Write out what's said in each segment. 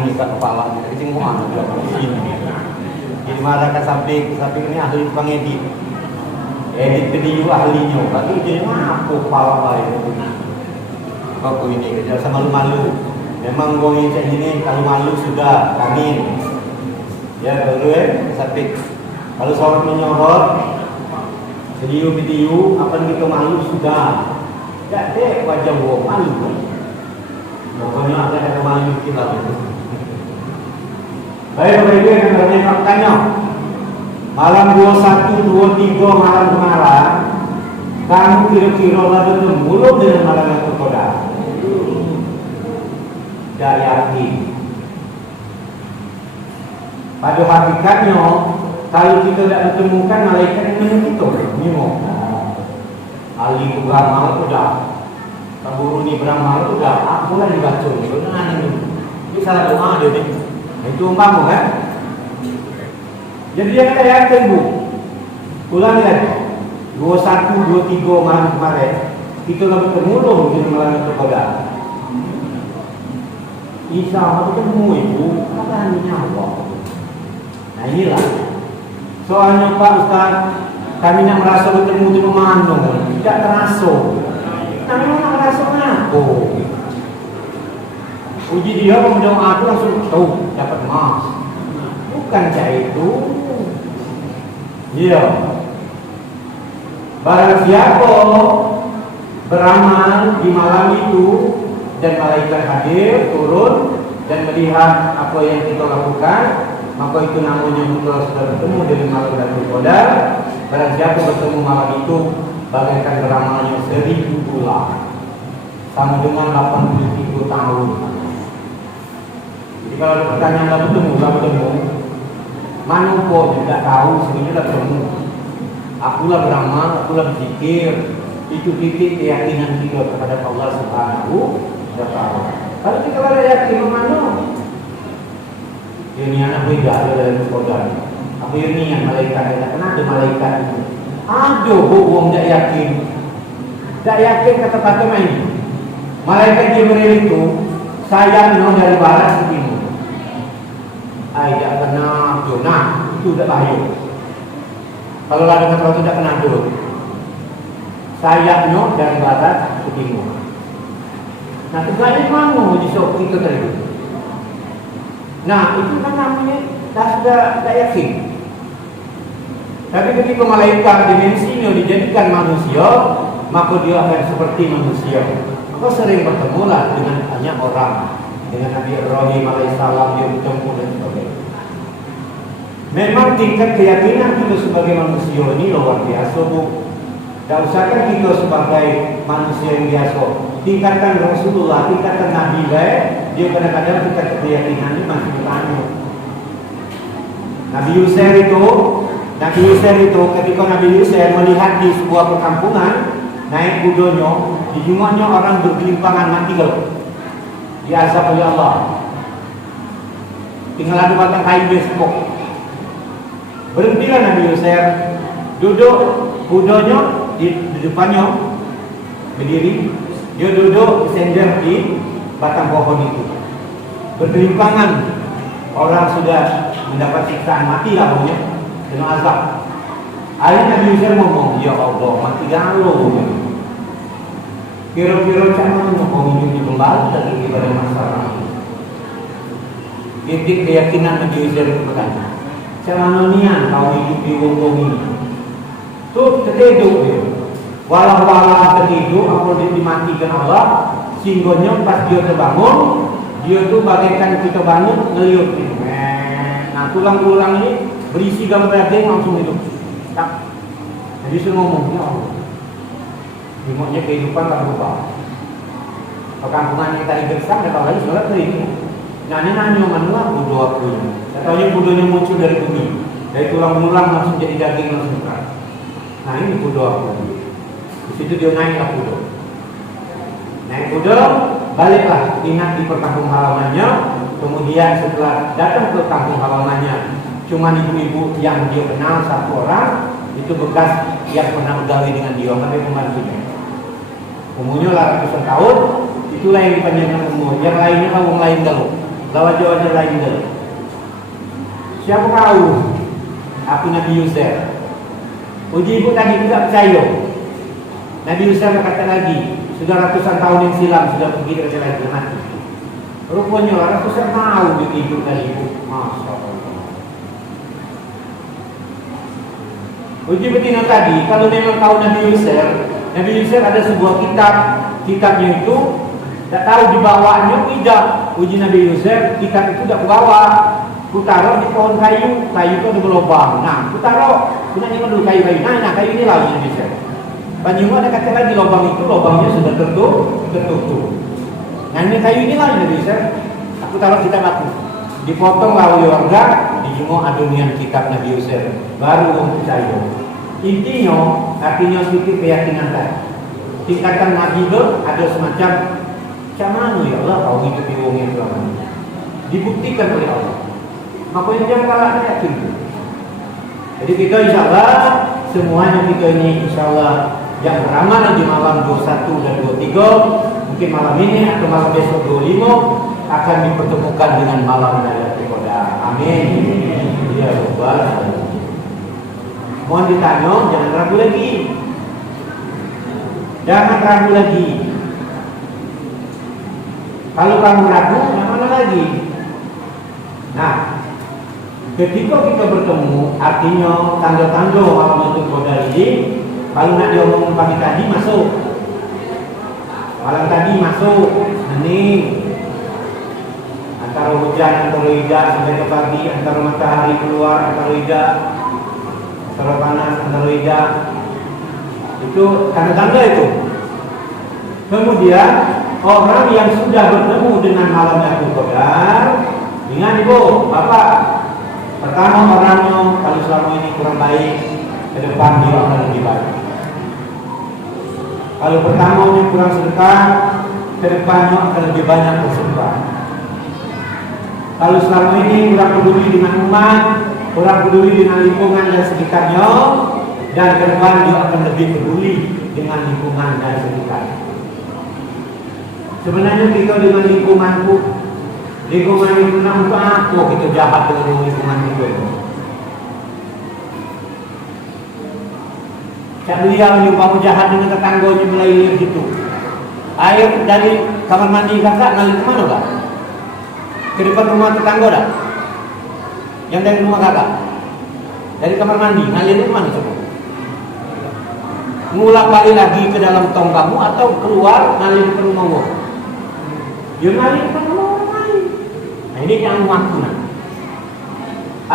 ini kat kepala kita tengok mana dia sini. Jadi marahkan sampai ini ahli pengedit. Edit video ahlinya. Tapi dia ngaku kepala baik. Aku ini kerja sama malu-malu. Memang gua ini ini kalau malu sudah kami. Ya baru sampai kalau seorang menyorot video apa kita malu sudah. Tak dek wajah gua malu. Pokoknya ada malu kita. Baik yang berani faktanya. Malam 21, 23 malam kemarin, kamu kira-kira ada bertemu dengan malam yang terkoda. Tidak yakin. Pada hakikatnya, kalau kita tidak menemukan malaikat yang menyebut kita, Ali beramal sudah, Taburuni beramal sudah, aku lah dibaca. Ini salah doa dia ni. Itu umpama kan? Jadi dia kata yakin bu. Ulangi lagi. 21, 23 malam kemarin kita dah bertemu dengan malam itu pada. Isa bertemu ibu, apa nyawa? Nah inilah. Soalnya Pak Ustaz, kami nak merasa bertemu di mana? Tidak terasa. Kami nak merasa apa? Uji dia berdoa tu langsung tahu dapat emas. Bukan cak itu. Ya. Barang siapa beramal di malam itu dan malaikat hadir turun dan melihat apa yang kita lakukan, maka itu namanya kita sudah bertemu dengan malam dan Qadar. Barang siapa bertemu malam itu bagaikan beramalnya 1000 bulan, sama dengan 83 tahun. Jadi kalau pertanyaan bertemu, mana pun tidak tahu sebenarnya dah bertemu. Akulah beramal, akulah berzikir. Itu titik keyakinan kita kepada Allah Subhanahu wa Ta'ala. Kalau kita ada yakin mana? Ini anak beda dalam Qadar. Apa ini yang malaikat tidak pernah ada malaikat itu. Ada orang tidak yakin. Tak yakin kata-kata main. Malaikat Jibril itu sayangnya dari barat ke timur. Tidak kena zona, itu tidak bahaya. Kalau ada kata tidak kena zona, sayangnya dari barat ke timur. Nah, tugasnya mana besok kita tadi? Nah, itu kan namanya dah sudah tak yakin. Tapi ketika malaikat dimensinya dijadikan manusia, maka dia akan seperti manusia. Maka sering bertemulah dengan banyak orang. Dengan Nabi Ibrahim alaihissalam dia bertemu dan sebagainya. Memang tingkat keyakinan kita sebagai manusia ini luar biasa bu. Tak usahkan kita sebagai manusia yang biasa. Tingkatkan Rasulullah, tingkatkan Nabi dia kadang-kadang tingkat keyakinan ini masih bertanya. Nabi Yusuf itu ketika Nabi Yusuf melihat di sebuah perkampungan naik kudanya, di jumlahnya orang bergelimpangan mati kalau diazab oleh Allah. Tinggal ada batang kayu besok. Berhentilah Nabi Yusuf, duduk kudanya di depannya, berdiri. Dia duduk sender di batang pohon itu. Bergelimpangan orang sudah mendapat siksaan mati lah pokoknya dengan azab. Akhirnya Nabi Yusuf ngomong, ya Allah mati galau. Kira-kira cara ngomong ini kembali lagi kepada masalah. Titik keyakinan Nabi Yusuf berkata, cara nian kau hidup di wong ini. Tuh tertidur dia. Walau tertidur, apa dimatikan Allah, sehingga pas dia terbangun, dia tuh bagaikan kita bangun ngeliuk. Nah tulang-tulang ini berisi gambar daging langsung hidup. Tak. Jadi saya ngomong, ya Allah. Dimoknya kehidupan tak berubah. Perkampungan yang tadi gersang, tak tahu lagi sholat hari ini. Nah ini nanya mana bodoh aku ini. Tak tahu yang bodohnya muncul dari bumi, dari tulang-tulang langsung jadi daging langsung keras. Nah ini bodoh aku. Di situ dia naiklah bodoh. Naik bodoh, baliklah ingat di perkampung halamannya. Kemudian setelah datang ke kampung halamannya, cuma ibu-ibu yang dia kenal satu orang, itu bekas yang pernah bergaul dengan dia, tapi pembantunya. Umurnya lah ratusan tahun, itulah yang dipanjangkan umur. Yang lainnya kaum lain galau. lawan jawaban lain tu. Siapa tahu? Aku Nabi Yusuf. Uji ibu tadi tidak percaya. Nabi Yusuf kata lagi, sudah ratusan tahun yang silam sudah pergi dari lagi mati. Rupanya ratusan tahun dia hidup dari ibu. Masya Allah. Uji betina tadi, kalau memang tahu Nabi Yusuf ada sebuah kitab. Kitabnya itu tak tahu dibawanya tidak. Uji Nabi Yusuf, kitab itu tak bawa. Ku taruh di pohon kayu itu ada berlubang. Nah, ku taruh, gunanya dulu kayu. Nah, kayu ini lah Nabi Yusuf. Panjang ada kata lagi lubang itu, lubangnya sudah tertutup. Nah, ini kayu ini lah Nabi Yusuf. Aku taruh kitab aku. Dipotong lah oleh warga, dijemur adunian kitab Nabi Yusuf. Baru orang percaya. Intinya, artinya sedikit keyakinan tadi. Tingkatan Nabi itu ada semacam macam ya Allah kau hidup di wong yang selama ini. Dibuktikan oleh Allah. Maka yang jangan kalah yakin. Jadi kita insya Allah semuanya kita ini insya Allah yang beramal di malam 21 dan 23 mungkin malam ini atau malam besok 25 akan dipertemukan dengan malam Lailatul Qadar. Amin. Ya Rabbal Alamin. Mohon ditanya, jangan ragu lagi. Jangan ragu lagi. Kalau kamu ragu, mana lagi? Nah, ketika kita bertemu, artinya tanda-tanda malam Lailatul Qadar ini, kalau nak diomong pagi tadi masuk, malam tadi masuk, hening. Antara hujan, antara tidak sampai ke pagi, antara matahari keluar, antara tidak, antara panas, antara tidak. Itu tanda-tanda itu. Kemudian orang yang sudah bertemu dengan malam Lailatul Qadar, ingat ibu, bapak, pertama orangnya kalau selama ini kurang baik, ke depan dia akan lebih baik. Kalau pertamanya kurang sedekah, ke depannya akan lebih banyak bersedekah. Kalau selama ini kurang peduli dengan umat, kurang peduli dengan lingkungan dan sekitarnya, dan ke depan dia akan lebih peduli dengan lingkungan dan sekitarnya. Sebenarnya kita dengan lingkungan itu untuk apa kita jahat dengan lingkungan itu? Cak beliau ni umpama jahat dengan tetangganya mulai gitu. Air dari kamar mandi kakak ngalir ke mana kak? Ke depan rumah tetangga dah? Yang dari rumah kakak? Dari kamar mandi ngalir ke mana coba? Ngulang balik lagi ke dalam tong kamu atau keluar ngalir ke rumahmu? Dia ngalir ke rumah orang lain. Nah ini yang rumahku nah.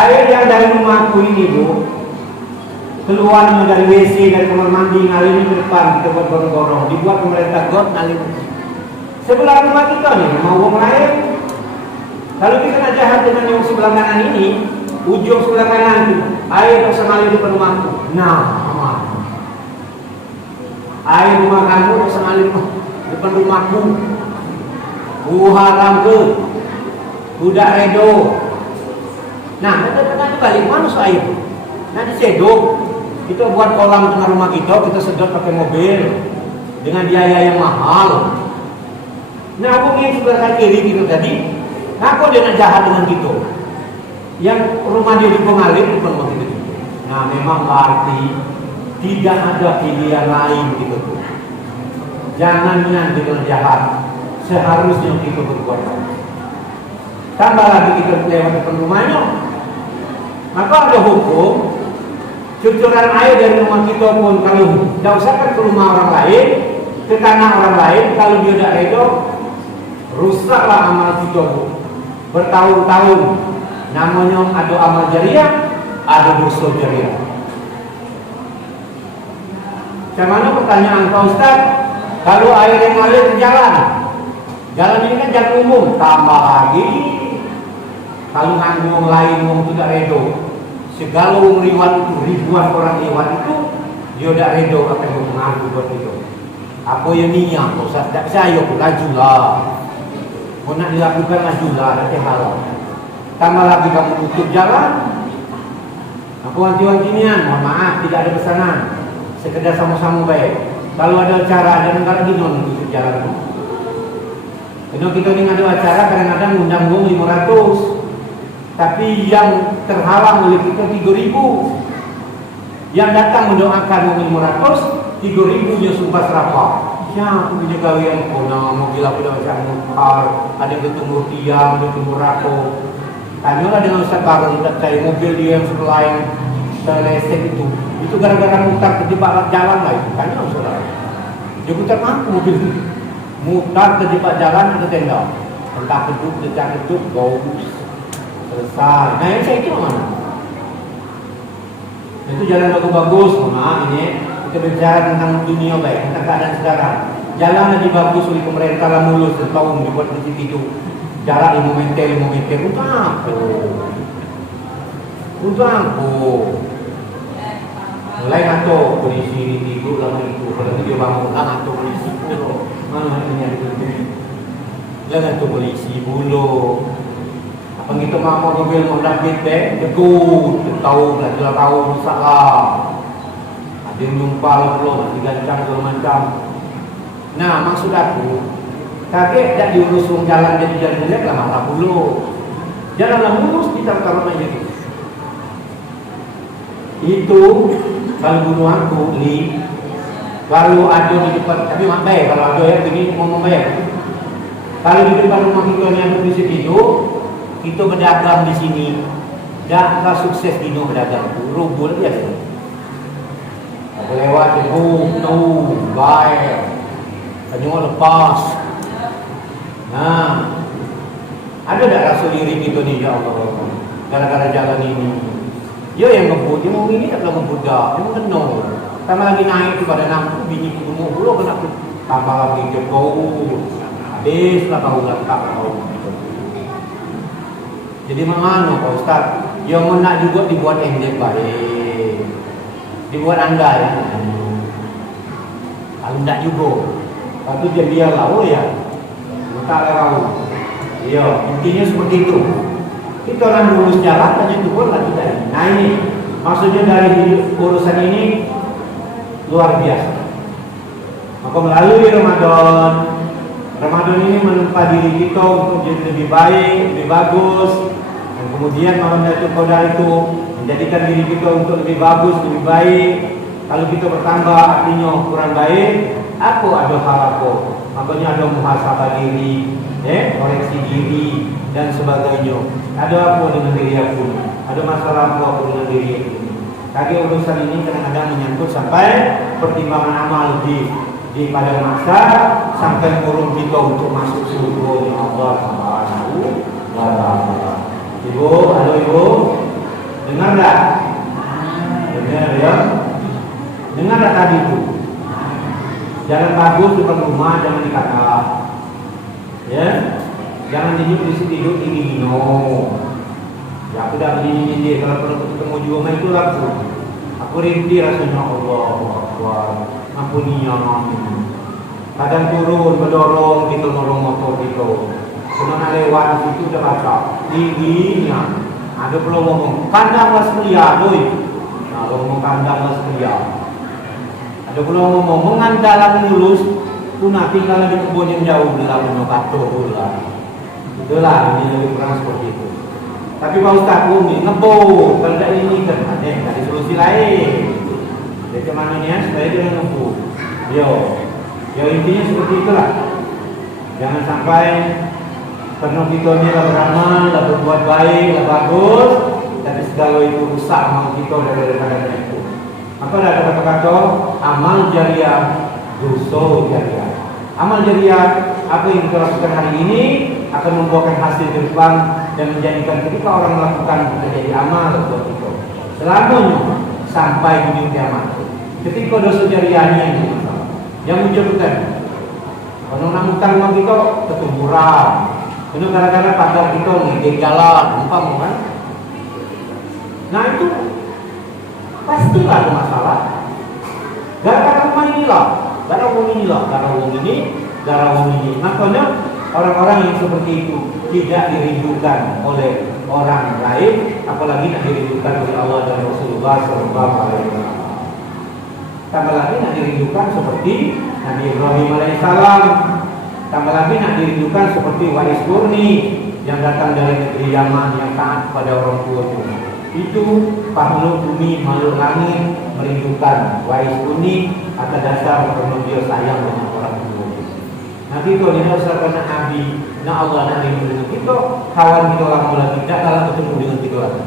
Air yang dari rumahku ini bu, keluarnya dari WC, dari kamar mandi, ngalir ke depan, kita buat gorong-gorong, dibuat pemerintah got, ngalir sebelah rumah kita nih, mau orang lain. Kalau kita nak jahat dengan yang sebelah kanan ini, ujung sebelah kanan itu, air tak sama ngalir depan rumahku. Nah, aman. Air rumah kamu tak sama ngalir depan rumahku. Haram ke, budak redo. Nah, kita balik mana air? Nah disedot, kita buat kolam tengah rumah kita sedot pakai mobil dengan biaya yang mahal. Nah, aku ingin sebelah kiri kita tadi, kenapa dia nak jahat dengan kita? Yang rumah dia dipengalir bukan rumah kita. Nah, memang berarti tidak ada pilihan lain gitu tuh. Jangan kita jahat, seharusnya kita berbuat baik. Tambah lagi kita lewat depan rumahnya, maka ada hukum. Cucuran air dari rumah kita pun kalau tidak usahkan ke rumah orang lain, ke tanah orang lain, kalau dia tidak redo, rusaklah amal kita bertahun-tahun. Namanya ada amal jariah, ada dosa jariah. Macam mana pertanyaan Pak Ustaz? Kalau air yang ngalir ke jalan ini kan jalan umum, tambah lagi kalau nganggung lain orang tidak redo. Segala orang lewat itu, ribuan orang lewat itu, dia tidak redo akan mengaku buat itu. Apa yang niat, Ustaz tak percaya pun lajulah. Mau nak dilakukan lajulah, nanti halal. Tambah lagi kamu tutup jalan. Apa wanti-wantian, mohon maaf tidak ada pesanan, sekedar sama-sama baik. Kalau ada cara, jangan lagi non tutup jalan. Karena kita ini ngadu acara kadang-kadang undang uang 500, tapi yang terhalang oleh kita 3.000. Yang datang mendoakan uang 500, 3.000 nya sumpah serapah. Ya, aku punya kawian kona, mobil aku dah macam mukar, ada yang ketemu tiang, ada ketemu rako. Tanyalah dengan Ustaz Barun, tak cari mobil dia yang sebelah yang terlesek itu gara-gara mutar terjebak jalan lah itu. Tanya saudara, dia mutar mampu mobil itu, mutar terjebak jalan ke tenda, entah keduk, decak keduk, bagus, selesai. Nah yang saya itu mana? Itu jalan bagus-bagus, maaf ini kita bicara tentang dunia baik, tentang keadaan sekarang. Jalan lagi bagus oleh pemerintah lah mulus setahun dibuat di situ. Jalan lima meter untuk apa? Untuk apa? Mulai ngato polisi tidur lama itu, kalau dia bangun ngato polisi bulu, mana ini ada polisi? Ngato polisi bulu. Apa gitu mama mobil mau dapat deh, tegur, tahu lah, jelas tahu salah. Ada yang numpal belum, digancang segala macam. Nah maksud aku. Kakek tak diurus jalan jadi jalan jelek lah malah dulu. Jalanlah mulus kita taruh aja gitu. Itu kalau bunuh aku li, kalau ada di depan, tapi mak baik kalau ada yang begini ngomong baik. Kalau di depan rumah kita yang berisik itu, kita berdagang di sini, dah sukses dino berdagang itu, rubuh biasa. Aku lewat baik, hanya lepas. Nah, ada tak rasa diri kita ni, ya Allah, gara-gara jalan ini. Dia yang ngebut, dia mau ini tak ngebut dah, dia mau kena. Tambah lagi naik tu pada 6 bini ku gemuk pula kena tambah lagi jauh. Habislah kau tak tahu. Jadi mana Pak Ustaz? Yang nak juga dibuat endek baik. Dibuat anda ya. Kalau tak juga. Lepas tu dia biarlah, oh ya. Tak tahu. Ya, intinya seperti itu. Kita orang lulus jalan saja itu pun lagi tadi. Nah ini maksudnya dari urusan ini luar biasa. Maka melalui Ramadan ini menempa diri kita untuk jadi lebih baik, lebih bagus. Dan kemudian malam Lailatul Qadar itu menjadikan diri kita untuk lebih bagus, lebih baik. Kalau kita bertambah artinya kurang baik, aku ada harapan. Makanya ada muhasabah diri, koreksi diri dan sebagainya. Ada apa dengan diri aku? Ada masalah apa dengan diri aku? Kaki urusan ini kadang-kadang menyangkut sampai pertimbangan amal di pada masa sampai kurung kita untuk masuk surga Allah Subhanahu wa taala. Ibu, halo ibu, dengar tak? Dengar ya? Dengar tak tadi itu? Jangan bagus di rumah, jangan dikata, ya, jangan duduk di situ duduk ini ya aku dah begini dia kalau perlu ketemu juga itu laku. Aku rindu rasanya Allah Akbar, ampuni ya Allah. Kadang turun mendorong gitu dorong motor gitu. Kena lewat situ udah baca tingginya. Ada perlu ngomong kandang mas mulia, doi. Nah, ngomong kandang mas mulia. Ada pula ngomong mengandalan lulus pun nanti kalau di kebun yang jauh belah menokato pula. Itulah ini lebih kurang seperti itu. Tapi Pak Ustaz Bumi ngebut kalau tak ini kan ada solusi lain. Jadi maknanya supaya dia ngebut. Yo intinya seperti itulah. Jangan sampai karena kita ni lah beramal, lah berbuat baik, lah bagus, tapi segala itu rusak amal kita daripada itu. Apa ada kata-kata amal jariah, dosa jariah. Amal jariah apa yang kita lakukan hari ini akan membuahkan hasil ke depan dan menjadikan ketika orang melakukan menjadi amal buat kita selamanya sampai dunia kiamat. Ketika dosa jariahnya yang menjadikan kalau nak utang rumah kita ketumburan, itu kadang-kadang pagar kita ngegek jalan, umpama kan? Nah itu pastilah ada masalah. Gara-gara rumah inilah, gara uang inilah, gara uang ini. Makanya orang-orang yang seperti itu tidak dirindukan oleh orang lain, apalagi tidak dirindukan oleh Allah dan Rasulullah SAW. Tambah lagi tidak dirindukan seperti Nabi Ibrahim alaihissalam. Tambah lagi nak dirindukan seperti waris murni yang datang dari negeri Yaman yang taat pada orang tua itu makhluk bumi, makhluk langit merindukan waris murni atas dasar karena dia sayang dengan orang tua. Nanti itu dia serahkan Nabi, nak Allah nak rindu dengan kita, kawan kita lama lagi tidak kalah ketemu dengan kita lagi.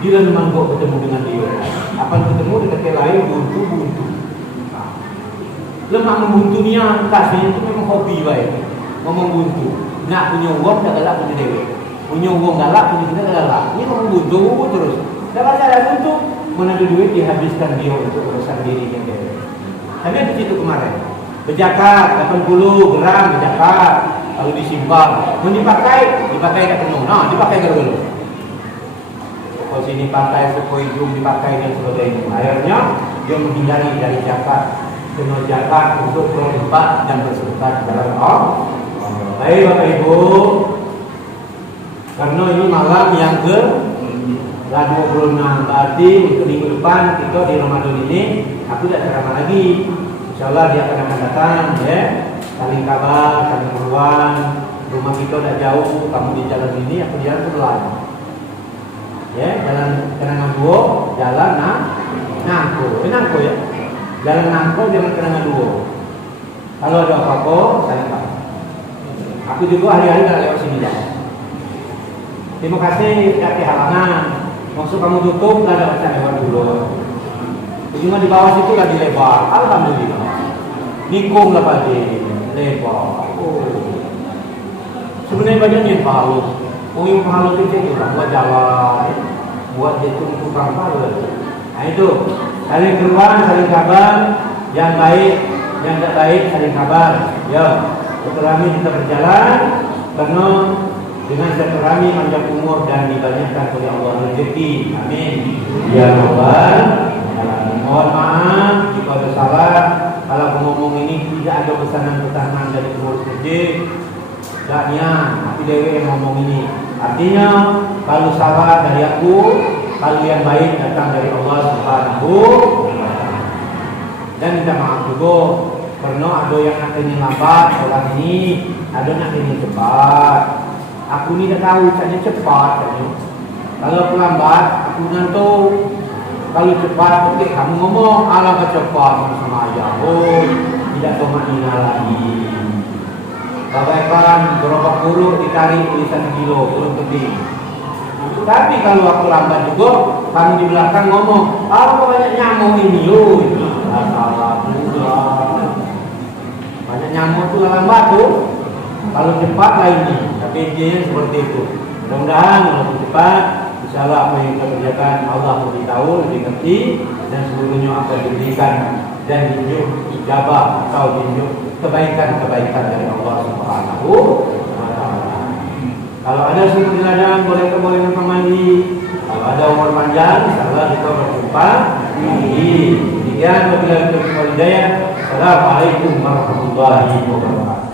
Dia memang kok ketemu dengan dia. Apa ketemu dengan yang lain buntu. Lemak membuntunya kasihnya itu memang hobi baik. Ngomong buntu. Nak punya uang tak galak punya dewe. Punya uang galak punya kita galak. Ini ngomong buntu terus. Dapat cara buntu, mana ada duit dihabiskan dia untuk urusan dirinya dewe. Tapi di situ kemarin berzakat 80 gram berzakat lalu disimpan. Mau dipakai tak penuh. Nah, dipakai dulu. Kalau sini pakai sepoi hidung dipakai dan sebagainya. Akhirnya dia menghindari dari zakat. Kena zakat untuk berlipat dan bersedekah dalam Allah. Baik Bapak Ibu, karena ini malam yang ke 26, berarti untuk minggu depan kita di Ramadan ini aku tidak ceramah lagi. Insyaallah dia akan datang ya. Saling kabar, saling keruan. Rumah kita tidak jauh, kamu di jalan ini, aku di jalan sebelah. Ya, jalan Kenangan 2, jalan Nangko ya. Jalan Nangko jangan Kenangan 2. Kalau ada apa-apa, saya tahu. Aku juga hari-hari tak lewat sini dah. Terima kasih dari halangan. Maksud kamu tutup, tak ada macam lewat dulu. Cuma di bawah situ lagi lebar. Alhamdulillah. Nikung lah padi lebar. Sebenarnya banyak yang halus. Yang halus itu buat jalan, buat itu tukang halus. Nah itu. Saling keruan, saling kabar, yang baik, yang tidak baik, saling kabar. Ya, silaturahmi kita berjalan, karena dengan silaturahmi panjang umur dan dibanyakkan oleh Allah rezeki. Amin. Ya Rabbal Alamin. Mohon maaf jika ada salah. Kalau ngomong ini tidak ada pesanan-pesanan dari pengurus masjid. Tidaknya, tapi dewi yang ngomong ini. Artinya, kalau salah dari aku, kalau yang baik datang dari Allah Subhanahu wa Ta'ala. Dan minta maaf juga karena ada yang nak ini lambat orang ini, ada nak ini cepat. Aku ni tak tahu caranya cepat katanya. Kalau aku lambat, aku ngantuk. Kalau cepat, okey kamu ngomong ala cepat sama ayah. Oh, tidak tomakina lagi. Bagaikan gerobak buruk ditarik tulisan kilo belum tebing. Tapi kalau aku lambat juga, kamu di belakang ngomong, apa banyak nyamuk ini, yoi. Salah juga. Banyak nyamuk tu lambat tu. Kalau cepat lainnya, tapi intinya seperti itu. Mudah-mudahan kalau cepat, insyaallah apa yang kita kerjakan Allah lebih tahu, lebih ngerti, dan seluruhnya akan diberikan dan dijunjung ijabah atau dijunjung kebaikan-kebaikan dari Allah Subhanahu wa Ta'ala. Kalau ada sumber di ladang, boleh mandi. Kalau ada umur panjang, insyaallah kita berjumpa lagi. Demikian wabillahi taufiq wal hidayah. Assalamualaikum warahmatullahi wabarakatuh.